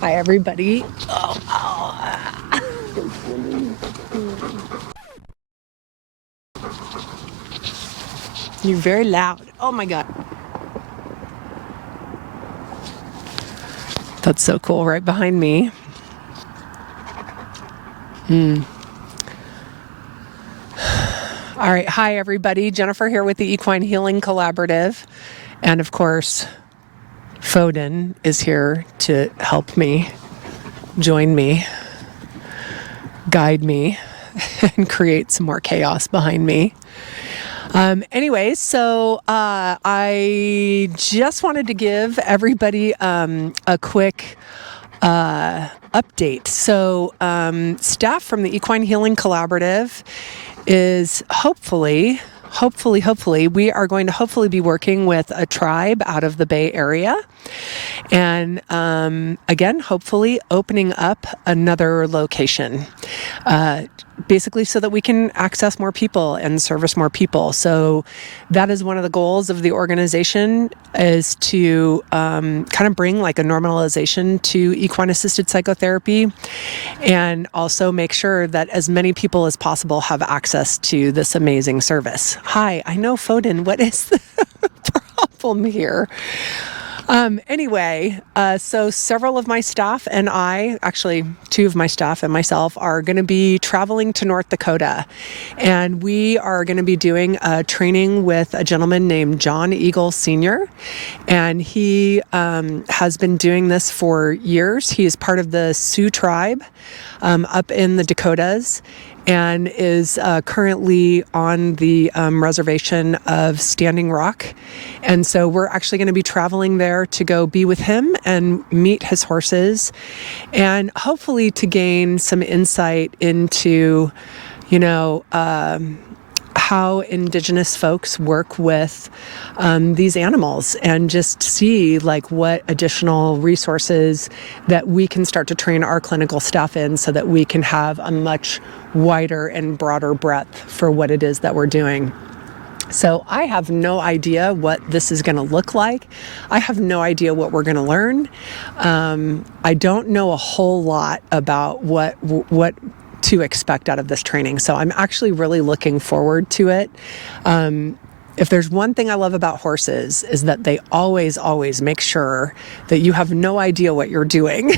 Hi, everybody. You're very loud. Oh my God. That's so cool. Right behind me. All right. Hi, everybody. Jennifer here with the Equine Healing Collaborative. And of course, Foden is here to help me, join me, guide me, and create some more chaos behind me. Anyways, so I just wanted to give everybody a quick update. So staff from the Equine Healing Collaborative is hopefully, we are going to hopefully be working with a tribe out of the Bay Area. And again, hopefully opening up another location, basically so that we can access more people and service more people. So that is one of the goals of the organization, is to kind of bring like a normalization to equine assisted psychotherapy, and also make sure that as many people as possible have access to this amazing service. Hi, I know Foden, what is the problem here? Anyway, so several of my staff and I, actually 2 of my staff and myself, are going to be traveling to North Dakota. And we are going to be doing a training with a gentleman named Jon Eagle Sr. And he has been doing this for years. He is part of the Sioux Tribe up in the Dakotas, and is currently on the reservation of Standing Rock. And so we're actually going to be traveling there to go be with him and meet his horses, and hopefully to gain some insight into, how Indigenous folks work with these animals, and just see like what additional resources that we can start to train our clinical staff in, so that we can have a much wider and broader breadth for what it is that we're doing. So I have no idea what this is going to look like. I have no idea what we're going to learn. I don't know a whole lot about what to expect out of this training. So I'm actually really looking forward to it. If there's one thing I love about horses, is that they always make sure that you have no idea what you're doing.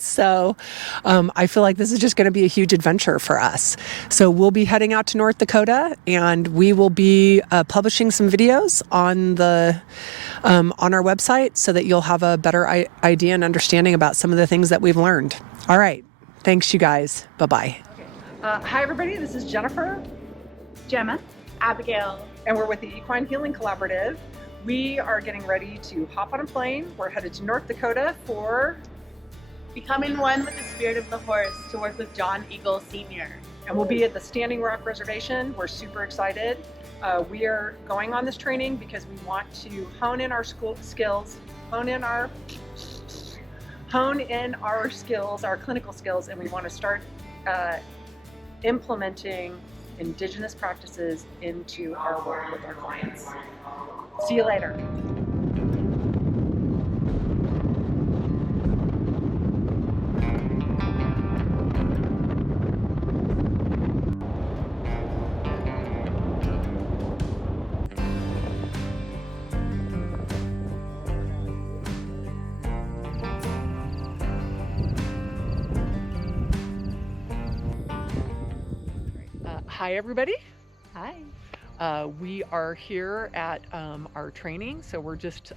So I feel like this is just going to be a huge adventure for us. So we'll be heading out to North Dakota, and we will be publishing some videos on our website, so that you'll have a better idea and understanding about some of the things that we've learned. All right. Thanks, you guys. Bye-bye. Hi, everybody. This is Jennifer, Gemma, Abigail, and we're with the Equine Healing Collaborative. We are getting ready to hop on a plane. We're headed to North Dakota for Becoming One with the Spirit of the Horse, to work with Jon Eagle Sr. And we'll be at the Standing Rock Reservation. We're super excited. We are going on this training because we want to hone in our skills, hone in our skills, our clinical skills, and we want to start implementing Indigenous practices into our work with our clients. See you later. Hi, everybody. Hi. We are here at our training. So we're just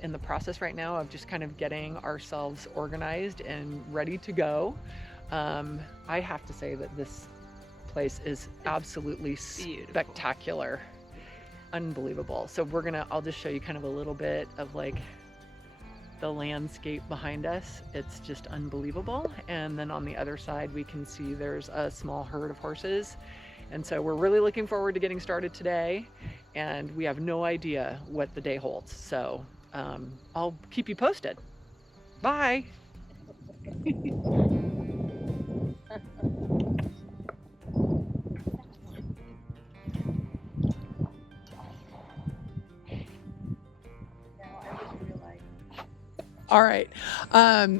in the process right now of just kind of getting ourselves organized and ready to go. I have to say that this place is absolutely spectacular. Unbelievable. So I'll just show you kind of a little bit of like the landscape behind us. It's just unbelievable. And then on the other side, we can see there's a small herd of horses. And so we're really looking forward to getting started today, and we have no idea what the day holds. So I'll keep you posted. Bye. All right.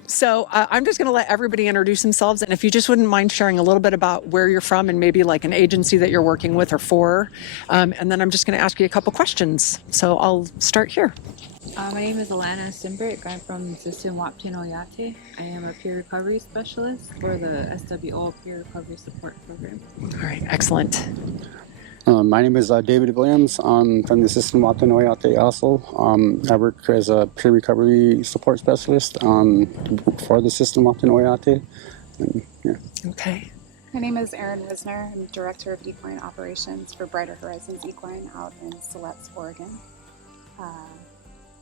So I'm just going to let everybody introduce themselves. And if you just wouldn't mind sharing a little bit about where you're from and maybe like an agency that you're working with or for. And then I'm just going to ask you a couple questions. So I'll start here. My name is Alana Simbrick. I'm from Sisseton, Oyate. I am a peer recovery specialist for the SWO Peer Recovery Support Program. All right. Excellent. My name is David Williams. I'm from the Sisseton Oyate also. I work as a peer recovery support specialist for the Sisseton Oyate. Okay. My name is Erin Wisner. I'm Director of Equine Operations for Brighter Horizons Equine out in Siletz, Oregon.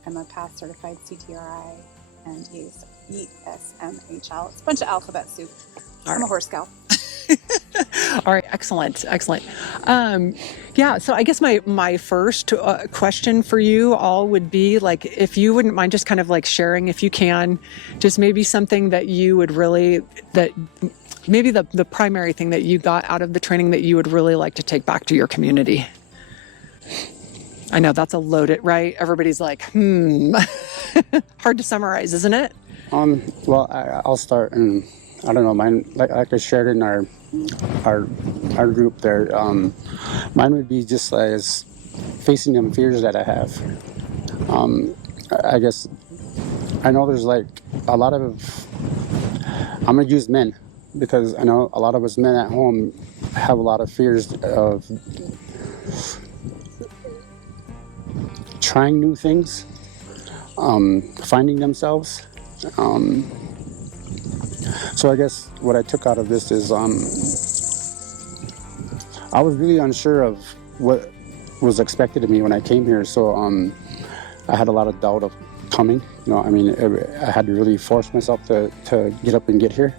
I'm a past certified CTRI and ESMHL. It's a bunch of alphabet soup. I'm a horse gal. All right. Excellent. So I guess my first question for you all would be like, if you wouldn't mind just kind of like sharing, if you can, just maybe something that you would really, that maybe the primary thing that you got out of the training that you would really like to take back to your community. I know that's a loaded, right? Everybody's like, hard to summarize, isn't it? Well, I'll start, and I don't know, mine, like I shared in our group there, mine would be just as facing them fears that I have. I guess, I know there's like a lot of, I'm gonna use men, because I know a lot of us men at home have a lot of fears of trying new things, finding themselves. So I guess what I took out of this is I was really unsure of what was expected of me when I came here. So I had a lot of doubt of coming. You know, I mean, I had to really force myself to get up and get here.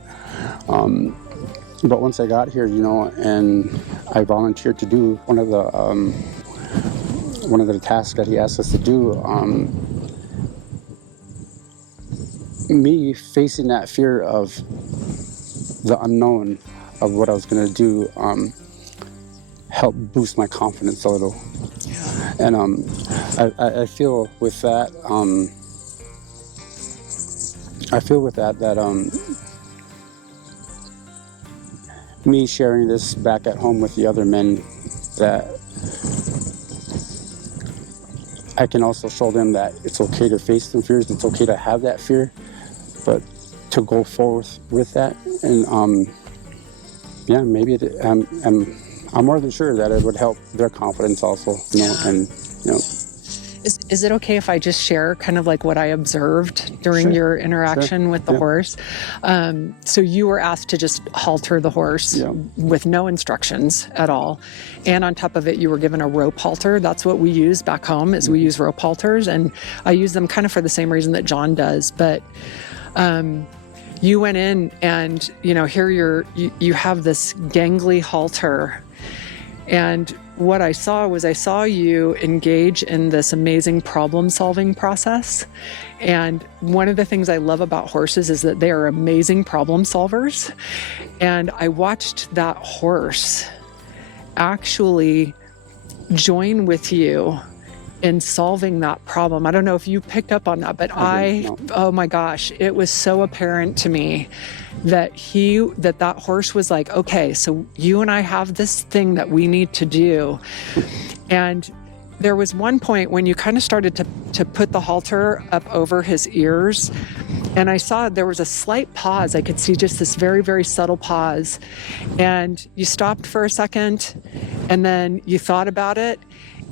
But once I got here, you know, and I volunteered to do one of the tasks that he asked us to do, me facing that fear of the unknown of what I was going to do helped boost my confidence a little. Yeah. And I feel with that, me sharing this back at home with the other men, that I can also show them that it's okay to face them fears, it's okay to have that fear, but to go forward with that. And maybe I'm more than sure that it would help their confidence also, you know. And you know, is it okay if I just share kind of like what I observed during your interaction with the horse? So you were asked to just halter the horse with no instructions at all, and on top of it you were given a rope halter. That's what we use back home, is we use rope halters, and I use them kind of for the same reason that Jon does. But you went in and, you know, here you have this gangly halter, and what I saw you engage in this amazing problem-solving process. And one of the things I love about horses is that they are amazing problem solvers. And I watched that horse actually join with you in solving that problem. I don't know if you picked up on that, but oh my gosh, it was so apparent to me that that horse was like, okay, so you and I have this thing that we need to do. And there was one point when you kind of started to put the halter up over his ears, and I saw there was a slight pause. I could see just this very, very subtle pause. And you stopped for a second, and then you thought about it,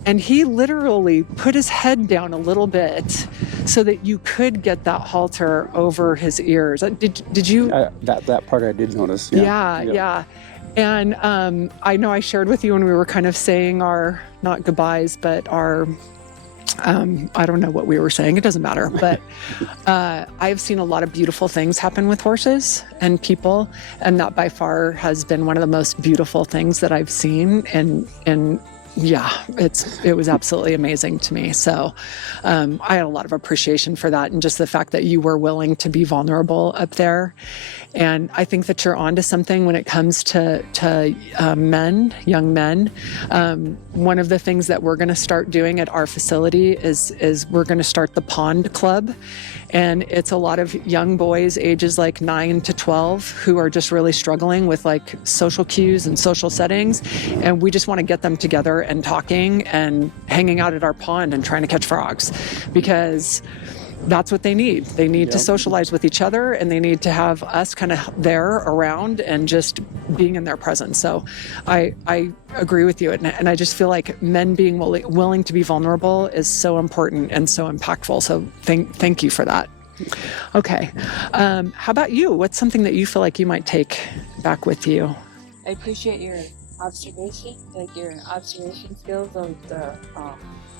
and he literally put his head down a little bit so that you could get that halter over his ears. Did you? That part I did notice. Yeah. And I know I shared with you when we were kind of saying our, not goodbyes, but our, I don't know what we were saying. It doesn't matter. But I've seen a lot of beautiful things happen with horses and people. And that by far has been one of the most beautiful things that I've seen in yeah, it was absolutely amazing to me. So I had a lot of appreciation for that, and just the fact that you were willing to be vulnerable up there. And I think that you're onto something when it comes to men, young men. One of the things that we're going to start doing at our facility is we're going to start the Pond Club. And it's a lot of young boys ages like 9 to 12 who are just really struggling with like social cues and social settings. And we just want to get them together and talking and hanging out at our pond and trying to catch frogs, because that's what they need. They need to socialize with each other, and they need to have us kind of there around and just being in their presence. So I agree with you. And I just feel like men being willing to be vulnerable is so important and so impactful. So thank you for that. Okay. How about you? What's something that you feel like you might take back with you? I appreciate your observation, like your observation skills of the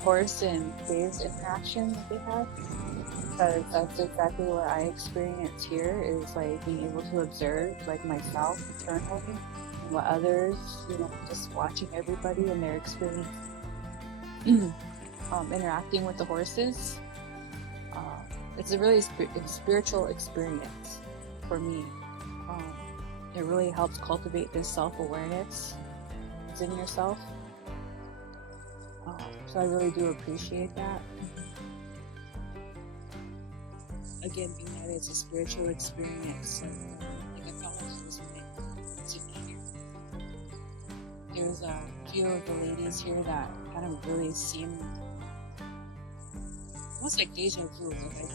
horse and Dave's interaction that they had. Because that's exactly what I experience here, is like being able to observe like myself internally and what others, just watching everybody and their experience interacting with the horses. It's a really spiritual experience for me. It really helps cultivate this self-awareness within yourself. So I really do appreciate that. Again, being that it's a spiritual experience, like I felt like it was here. There was a few of the ladies here that kind of really seemed almost like deja vu, like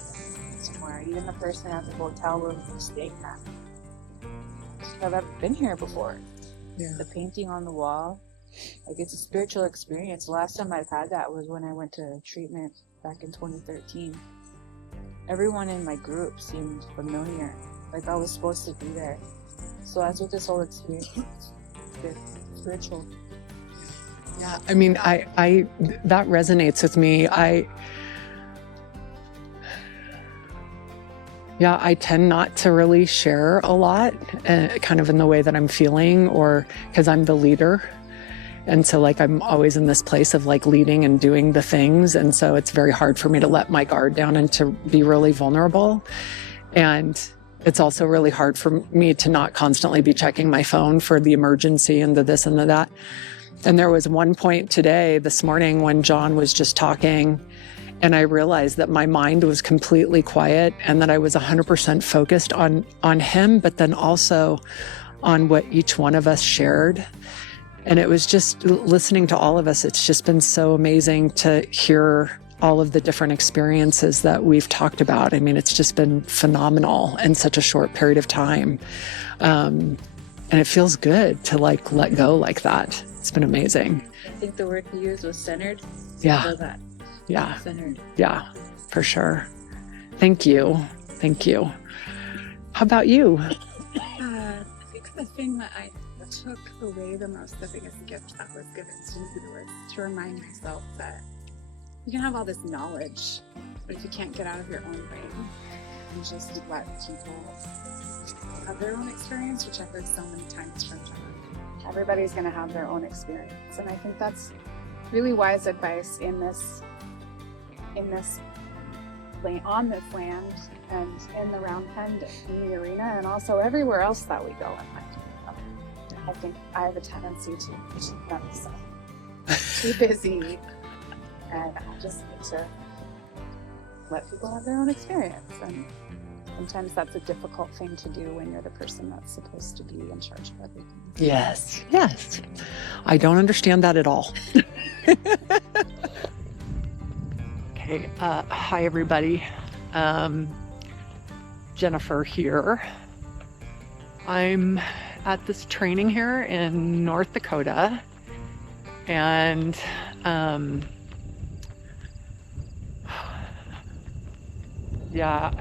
somewhere. Even the person at the hotel room was staying at. I've ever been here before. Yeah. The painting on the wall, like it's a spiritual experience. The last time I've had that was when I went to treatment back in 2013. Everyone in my group seemed familiar, like I was supposed to be there. So that's what this whole experience is, spiritual. Yeah, I mean, I that resonates with me. I tend not to really share a lot, kind of in the way that I'm feeling, or because I'm the leader. And so like I'm always in this place of like leading and doing the things. And so it's very hard for me to let my guard down and to be really vulnerable. And it's also really hard for me to not constantly be checking my phone for the emergency and the this and the that. And there was one point this morning, when Jon was just talking, and I realized that my mind was completely quiet and that I was 100% focused on him, but then also on what each one of us shared. And it was just listening to all of us. It's just been so amazing to hear all of the different experiences that we've talked about. I mean, it's just been phenomenal in such a short period of time. And it feels good to like let go like that. It's been amazing. I think the word he used was centered. Yeah. I love that. Yeah. Centered. Yeah, for Thank you. How about you? I think the thing that I took away the biggest gift that was given to me was to remind myself that you can have all this knowledge, but if you can't get out of your own brain and just let people have their own experience, which I've heard so many times from Jon. Everybody's going to have their own experience, and I think that's really wise advice on this land and in the round pen, in the arena, and also everywhere else that we go in life. I think I have a tendency to keep myself too busy, and I just need to let people have their own experience. And sometimes that's a difficult thing to do when you're the person that's supposed to be in charge of everything. Yes. I don't understand that at all. Okay. Hi, everybody. Jennifer here. I'm at this training here in North Dakota, and I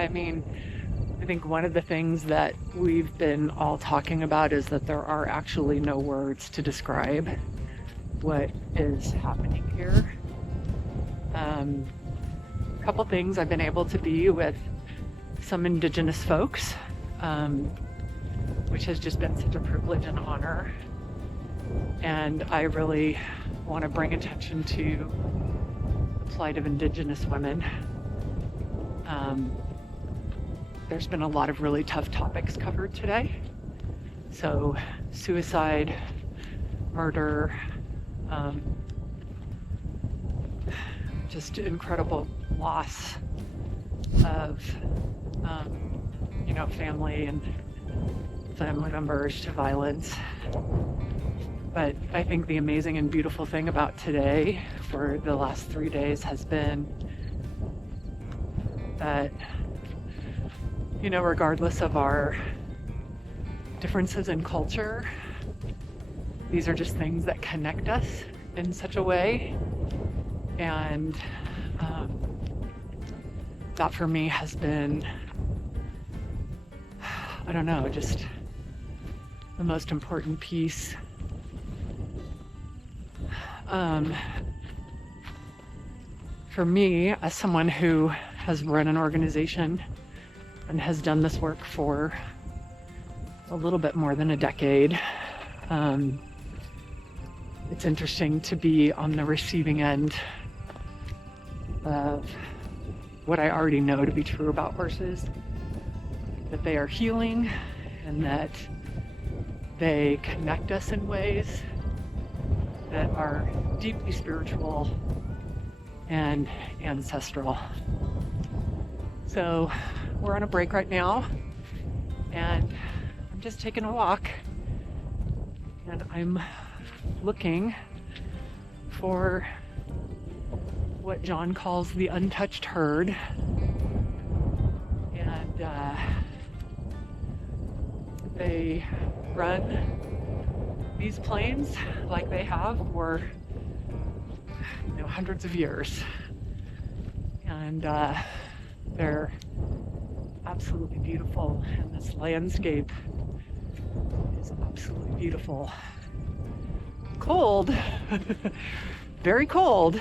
mean, I think one of the things that we've been all talking about is that there are actually no words to describe what is happening here. A couple things. I've been able to be with some Indigenous folks, which has just been such a privilege and honor. And I really want to bring attention to the plight of Indigenous women. There's been a lot of really tough topics covered today. So suicide, murder, just incredible loss of, family and family members to violence. But I think the amazing and beautiful thing about today for the last 3 days has been that, regardless of our differences in culture, these are just things that connect us in such a way. And that for me has been, just the most important piece. For me, as someone who has run an organization and has done this work for a little bit more than a decade, it's interesting to be on the receiving end of what I already know to be true about horses, that they are healing and that they connect us in ways that are deeply spiritual and ancestral. So we're on a break right now, and I'm just taking a walk, and I'm looking for what Jon calls the untouched herd. And they run these plains like they have for hundreds of years, and they're absolutely beautiful, and this landscape is absolutely beautiful. Cold, very cold,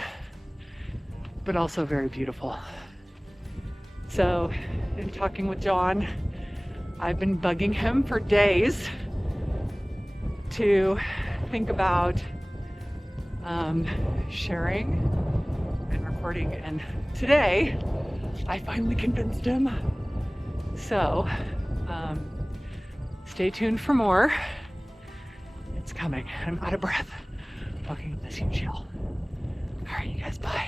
but also very beautiful. So in talking with Jon, I've been bugging him for days to think about sharing and recording, and today I finally convinced him. So stay tuned for more. It's coming. I'm out of breath walking up this huge hill. All right, you guys, bye.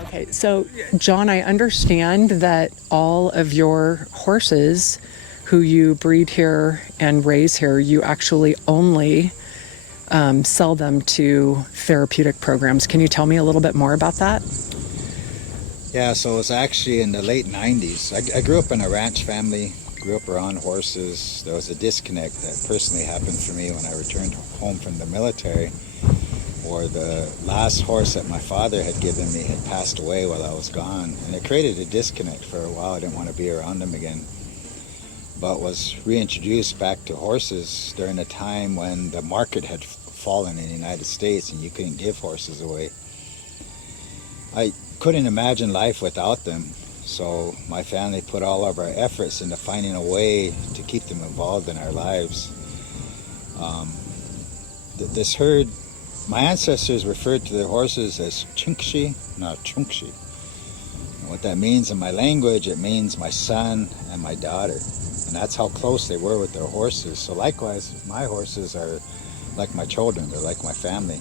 Okay, so Jon, I understand that all of your horses who you breed here and raise here, you actually only sell them to therapeutic programs. Can you tell me a little bit more about that? Yeah, so it was actually in the late 90s. I grew up in a ranch family, grew up around horses. There was a disconnect that personally happened for me when I returned home from the military, or the last horse that my father had given me had passed away while I was gone. And it created a disconnect for a while. I didn't want to be around them again. But was reintroduced back to horses during a time when the market had fallen in the United States and you couldn't give horses away. I couldn't imagine life without them, so my family put all of our efforts into finding a way to keep them involved in our lives. This herd, my ancestors referred to their horses as Chunkshi, not Chunkshi. And what that means in my language, it means my son and my daughter. And that's how close they were with their horses. So likewise, my horses are like my children, they're like my family.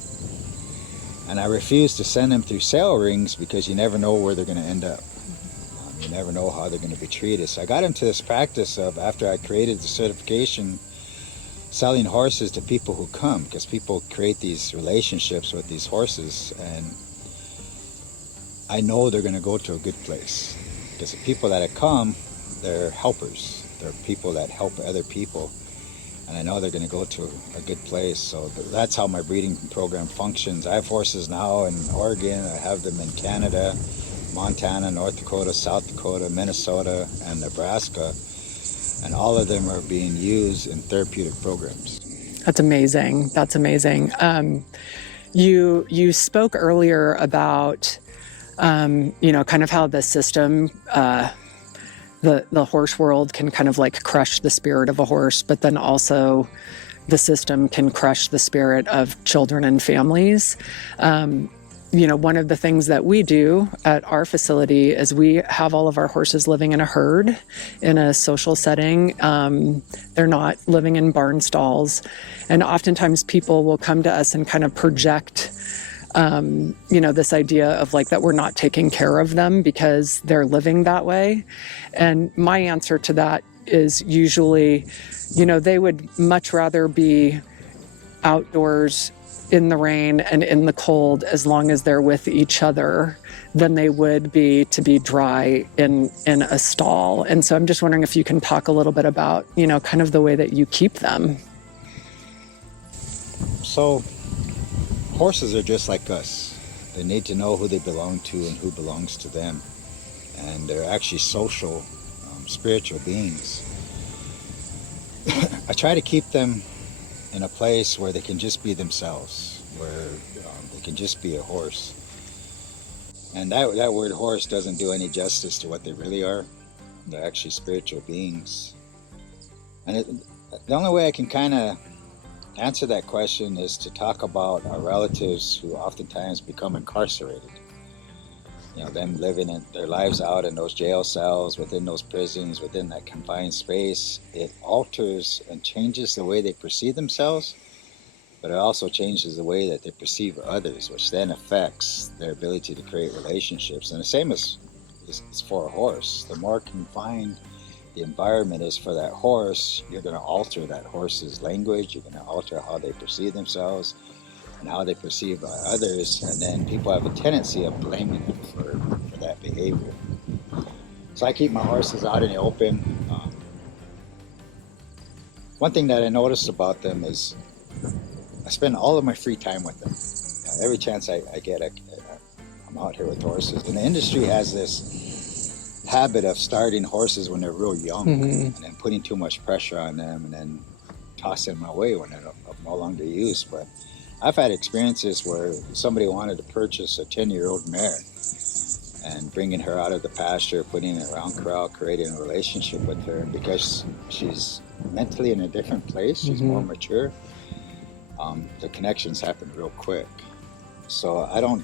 And I refuse to send them through sale rings because you never know where they're going to end up. You never know how they're going to be treated. So I got into this practice of, after I created the certification, selling horses to people who come, because people create these relationships with these horses, and I know they're going to go to a good place. Because the people that have come, they're helpers. They're people that help other people. And I know they're going to go to a good place. So that's how my breeding program functions. I have horses now in Oregon. I have them in Canada, Montana, North Dakota, South Dakota, Minnesota, and Nebraska. And all of them are being used in therapeutic programs. That's amazing. That's amazing. You spoke earlier about, kind of how the system, the horse world can kind of like crush the spirit of a horse, but then also the system can crush the spirit of children and families. One of the things that we do at our facility is we have all of our horses living in a herd in a social setting. They're not living in barn stalls. And oftentimes people will come to us and kind of project, this idea of like that we're not taking care of them because they're living that way. And my answer to that is usually, they would much rather be outdoors in the rain and in the cold as long as they're with each other than they would be to be dry in a stall. And so I'm just wondering if you can talk a little bit about, kind of the way that you keep them. So horses are just like us. They need to know who they belong to and who belongs to them. And they're actually social, spiritual beings. I try to keep them in a place where they can just be themselves, where they can just be a horse. And that word horse doesn't do any justice to what they really are. They're actually spiritual beings. And the only way I can kind of answer that question is to talk about our relatives who oftentimes become incarcerated. Them living their lives out in those jail cells, within those prisons, within that confined space. It alters and changes the way they perceive themselves, but it also changes the way that they perceive others, which then affects their ability to create relationships. And the same is for a horse. The more confined the environment is for that horse, you're going to alter that horse's language, you're going to alter how they perceive themselves and how they perceive others, and then people have a tendency of blaming them for that behavior. So I keep my horses out in the open. One thing that I noticed about them is I spend all of my free time with them. Every chance I get, I'm out here with horses. And the industry has this habit of starting horses when they're real young, and then putting too much pressure on them and then tossing them away when they're of no longer use. But I've had experiences where somebody wanted to purchase a 10-year-old mare and bringing her out of the pasture, putting her around corral, creating a relationship with her. And because she's mentally in a different place, she's more mature, the connections happen real quick. So I don't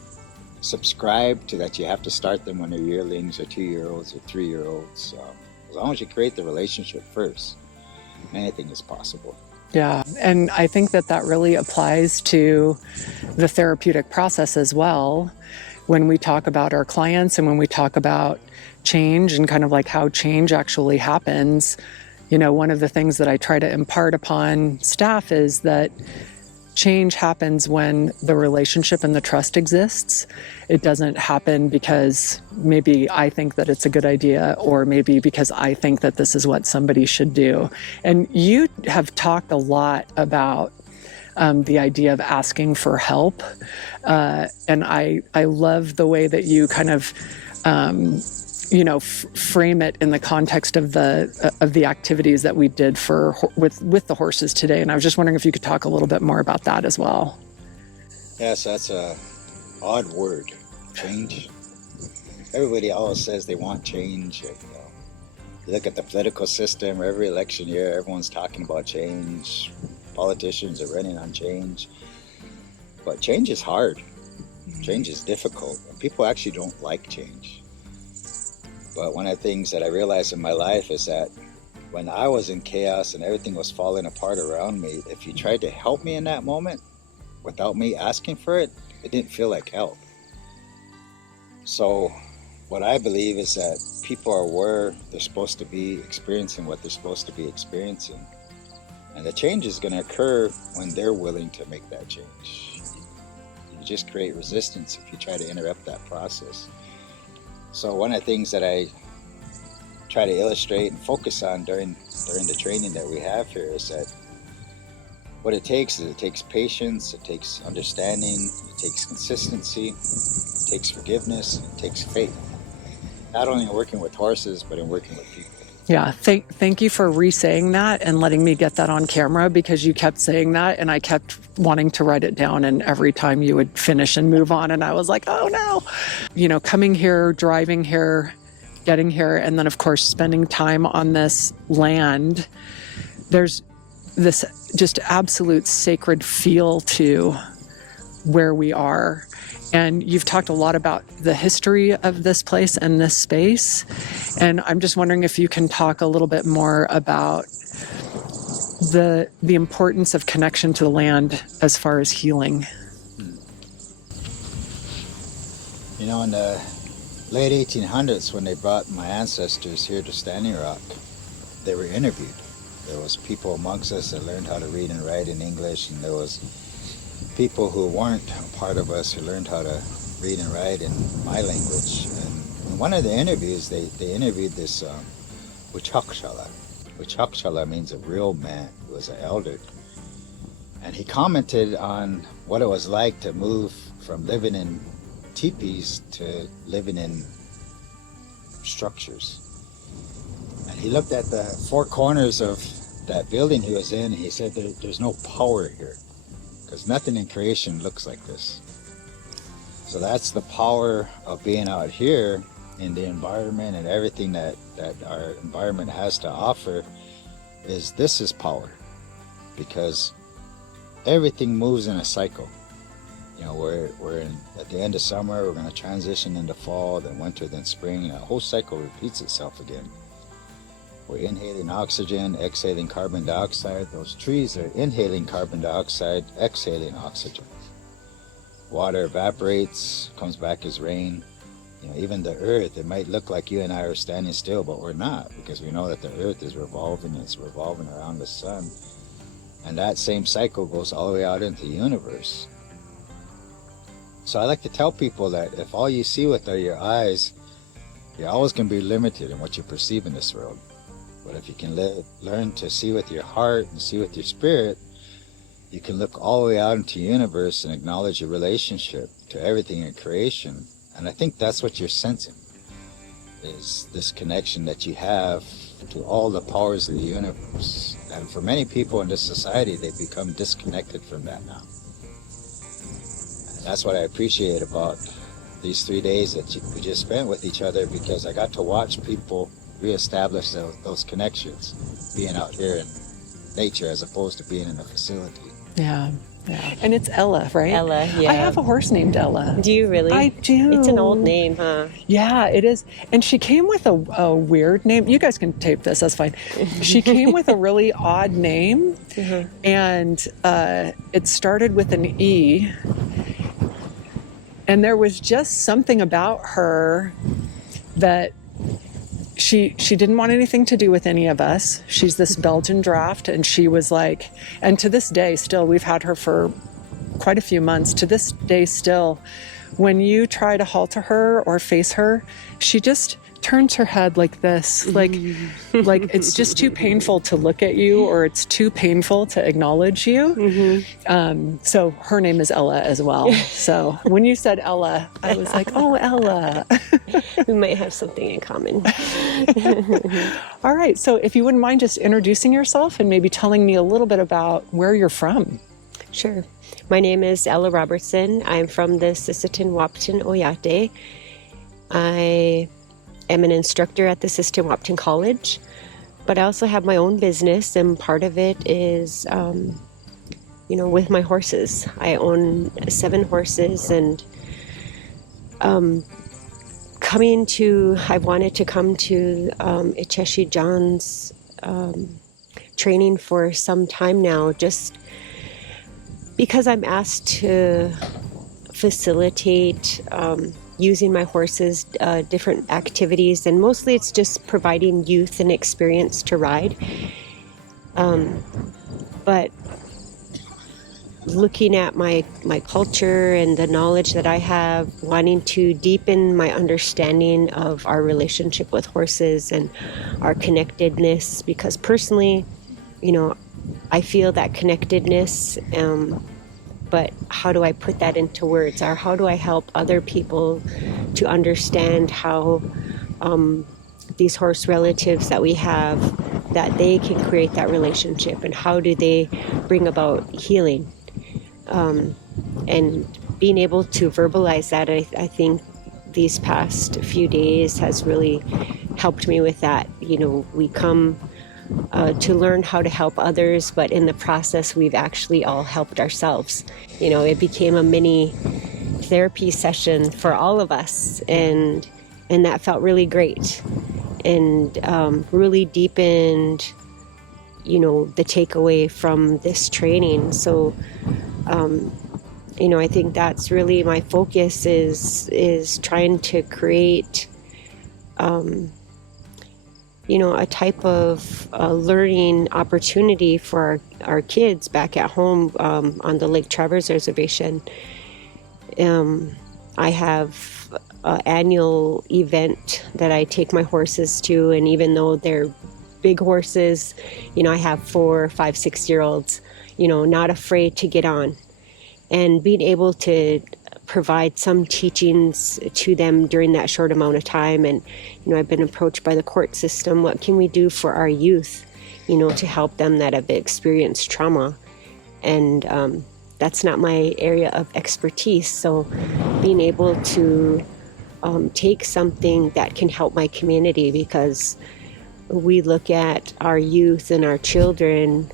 subscribe to that you have to start them when they're yearlings or 2-year-olds or 3-year-olds. As long as you create the relationship first, anything is possible. Yeah, and I think that really applies to the therapeutic process as well. When we talk about our clients and when we talk about change and kind of like how change actually happens, one of the things that I try to impart upon staff is that change happens when the relationship and the trust exists. It doesn't happen because maybe I think that it's a good idea, or maybe because I think that this is what somebody should do. And you have talked a lot about the idea of asking for help. And I love the way that you kind of, frame it in the context of the activities that we did with the horses today. And I was just wondering if you could talk a little bit more about that as well. Yes, that's a odd word, change. Everybody always says they want change. You look at the political system, every election year, everyone's talking about change. Politicians are running on change. But change is hard. Change is difficult. And people actually don't like change. But one of the things that I realized in my life is that when I was in chaos and everything was falling apart around me, if you tried to help me in that moment without me asking for it, it didn't feel like help. So what I believe is that people are where they're supposed to be, experiencing what they're supposed to be experiencing. And the change is going to occur when they're willing to make that change. You just create resistance if you try to interrupt that process. So one of the things that I try to illustrate and focus on during the training that we have here is that what it takes patience, it takes understanding, it takes consistency, it takes forgiveness, it takes faith. Not only in working with horses, but in working with people. Yeah, thank you for re-saying that and letting me get that on camera, because you kept saying that and I kept wanting to write it down, and every time you would finish and move on and I was like, oh no. Coming here, driving here, getting here, and then of course spending time on this land, there's this just absolute sacred feel to where we are. And you've talked a lot about the history of this place and this space. And I'm just wondering if you can talk a little bit more about the importance of connection to the land as far as healing. You know, in the late 1800s, when they brought my ancestors here to Standing Rock, they were interviewed. There was people amongst us that learned how to read and write in English, and there was people who weren't a part of us who learned how to read and write in my language. And in one of the interviews, they interviewed this Wichakshala. Wichakshala means a real man, who was an elder. And he commented on what it was like to move from living in teepees to living in structures. And he looked at the four corners of that building he was in, and he said there's no power here, because nothing in creation looks like this. So that's the power of being out here in the environment, and everything that our environment has to offer this is power, because everything moves in a cycle. You know, we're at the end of summer, we're going to transition into fall, then winter, then spring, and that whole cycle repeats itself again. We're inhaling oxygen, exhaling carbon dioxide. Those trees are inhaling carbon dioxide, exhaling oxygen. Water evaporates, comes back as rain. You know, even the earth, it might look like you and I are standing still, but we're not, because we know that the earth is revolving, it's revolving around the sun. And that same cycle goes all the way out into the universe. So I like to tell people that if all you see with your eyes, you're always going to be limited in what you perceive in this world. But if you can learn to see with your heart and see with your spirit, you can look all the way out into the universe and acknowledge your relationship to everything in creation. And I think that's what you're sensing, is this connection that you have to all the powers of the universe. And for many people in this society, they've become disconnected from that now. That's what I appreciate about these 3 days that we just spent with each other, because I got to watch people reestablish those connections, being out here in nature as opposed to being in a facility. Yeah. And it's Ella, right? Ella, yeah. I have a horse named Ella. Do you really? I do. It's an old name, huh? Yeah, it is. And she came with a weird name. You guys can tape this, that's fine. She came with a really odd name, and it started with an E. And there was just something about her that she didn't want anything to do with any of us. She's this Belgian draft, and she was like, and to this day still, we've had her for quite a few months, to this day still, when you try to halter her or face her, she just turns her head like this, like it's just too painful to look at you, or it's too painful to acknowledge you. So her name is Ella as well. So when you said Ella, I was like, oh, Ella. We might have something in common. All right. So if you wouldn't mind just introducing yourself and maybe telling me a little bit about where you're from. Sure. My name is Ella Robertson. I'm from the Sisseton Wahpeton Oyate. I am an instructor at the Sisseton Wahpeton College, but I also have my own business, and part of it is, with my horses. I own 7 horses, and I wanted to come to Icheshi John's training for some time now, just because I'm asked to facilitate using my horses, different activities, and mostly it's just providing youth an experience to ride. But looking at my culture and the knowledge that I have, wanting to deepen my understanding of our relationship with horses and our connectedness, because personally, I feel that connectedness, but how do I put that into words, or how do I help other people to understand how these horse relatives that we have, that they can create that relationship, and how do they bring about healing? And being able to verbalize that, I think these past few days has really helped me with that. We come to learn how to help others, but in the process, we've actually all helped ourselves. You know, it became a mini therapy session for all of us, and that felt really great, and really deepened, you know, the takeaway from this training. So, you know, I think that's really my focus is trying to create, you know, a type of learning opportunity for our kids back at home on the Lake Traverse Reservation. I have an annual event that I take my horses to, and even though they're big horses, you know, I have 4, 5, 6-year-olds, you know, not afraid to get on, and being able to provide some teachings to them during that short amount of time. And, you know, I've been approached by the court system. What can we do for our youth, you know, to help them that have experienced trauma? And that's not my area of expertise. So being able to take something that can help my community, because we look at our youth and our children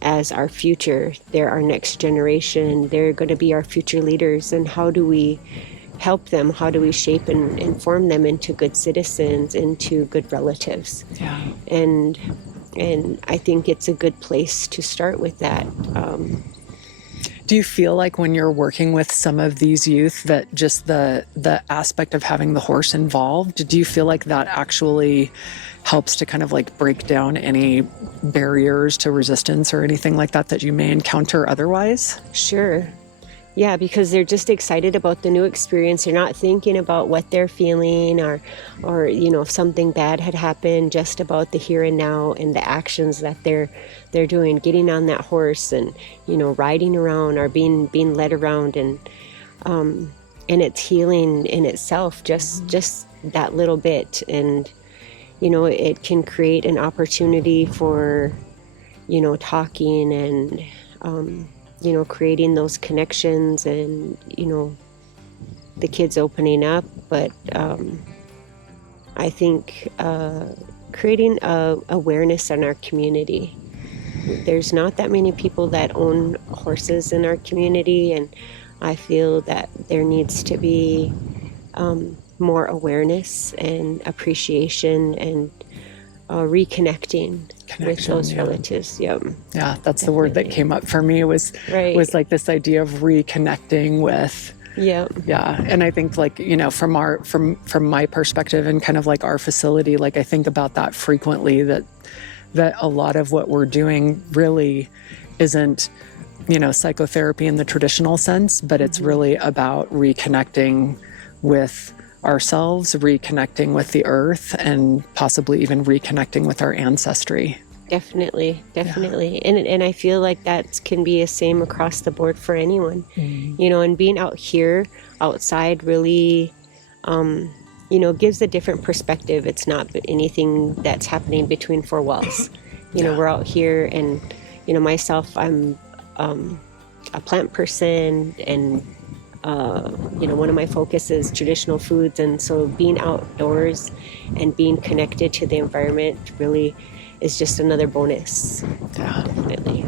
as our future. They're our next generation. They're going to be our future leaders. And how do we help them? How do we shape and inform them into good citizens, into good relatives? Yeah. And I think it's a good place to start with that. Do you feel like when you're working with some of these youth that just the aspect of having the horse involved, do you feel like that actually helps to kind of like break down any barriers to resistance or anything like that you may encounter otherwise? Sure. Yeah, because they're just excited about the new experience. They're not thinking about what they're feeling or you know, if something bad had happened, just about the here and now and the actions that they're doing, getting on that horse and, you know, riding around or being led around, and it's healing in itself, just that little bit. And, you know, it can create an opportunity for, you know, talking and, you know, creating those connections and, you know, the kids opening up. But I think creating awareness in our community. There's not that many people that own horses in our community, and I feel that there needs to be more awareness and appreciation and reconnecting with those relatives. Yep. Yeah, that's the word that came up for me was like this idea of reconnecting with. Yeah. Yeah. And I think, like, you know, from my perspective and kind of like our facility, like I think about that frequently, that a lot of what we're doing really isn't, you know, psychotherapy in the traditional sense, but it's really about reconnecting with ourselves, reconnecting with the earth, and possibly even reconnecting with our ancestry. Definitely. Yeah. And I feel like that can be the same across the board for anyone. You know, and being out here, outside, really, you know, gives a different perspective. It's not anything that's happening between four walls. You know, we're out here, and, you know, myself, I'm a plant person, and you know, one of my focus is traditional foods, and so being outdoors and being connected to the environment really is just another bonus. Yeah, definitely.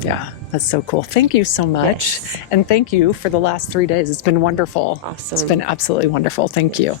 Yeah, that's so cool. Thank you so much. Yes. And thank you for the last 3 days. It's been wonderful. Awesome. It's been absolutely wonderful. Thank you.